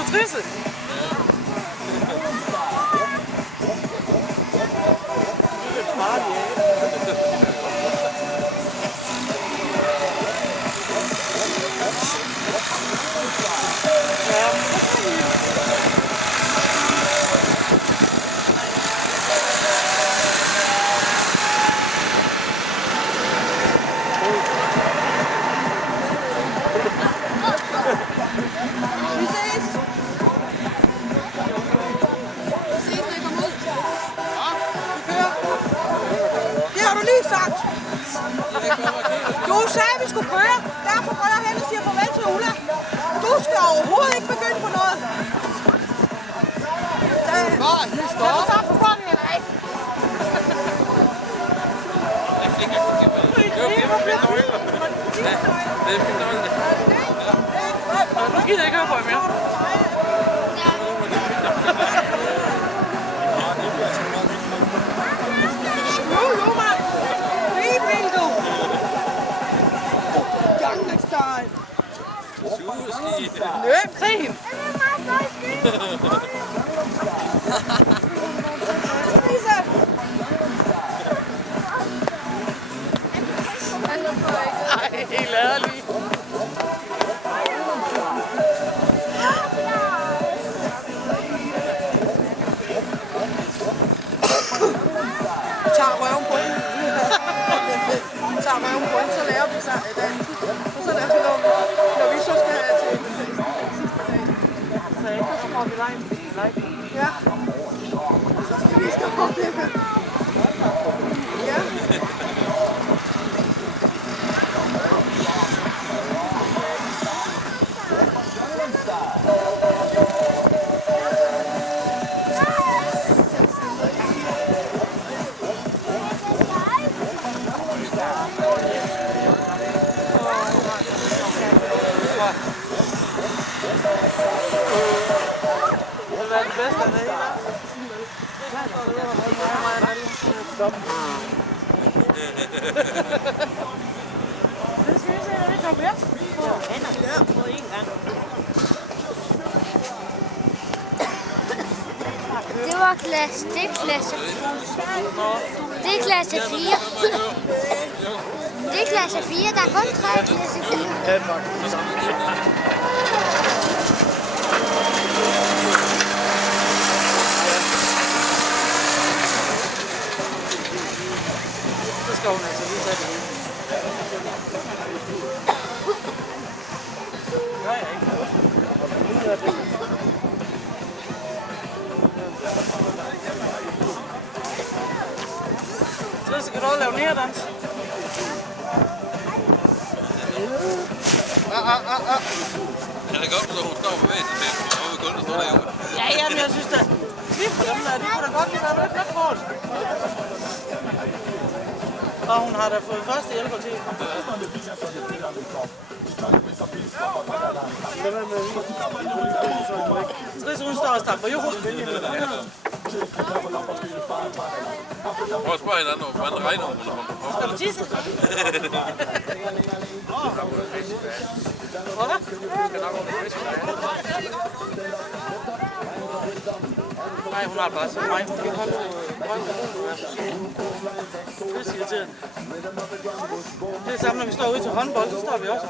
du trisse? Det er farligt, ja. Vi ses! Vi ses, når I kommer ud. Vi kører. Det har du lige sagt. Du sagde, vi skulle køre. Derfor går jeg hen og siger farvel til Ulla. Du skal overhovedet ikke begynde på noget. Kan du så forstå det, eller ikke? Nu gider jeg ikke høre på jer mere. Jo, mand. Rebil, du. Gangnam Style. Løb, se hende. Lisa. Ej, helt ærligt. Vi tager røven på den. Vi tager røven på den, så laver vi sig i dag. Og så derfor, når vi så skal have til Så kommer vi live. ja. Så skal vi stå op det. Ja. Det er det bedste af det hele. Stop. Det synes jeg, det er godt. Ja. På en gang. Det var klasse, det er klasse. Det er klasse 4. Det er klasse 4, der er kun 3 klasse 4. Ja, faktisk. Så skal hun altså lige tage det hele. Gør jeg ikke. Så skal du lave nærdans. Ja, det er godt, at hun står og bevæger sig til. Og vi kun står derude. Ja, men jeg synes da, skift for dem der, det kunne da godt lide være med et mål. Og hun har da fået første hjælper til. Trisse, hun står og stamper jo. Prøv at spørge hinanden, hvordan regner hun kommer på. Skal du tisse? Hvad? Nej, hun har bare så meget. Hun kan holde det siger til. Det er samme, når vi står ude til håndbold, så står vi også.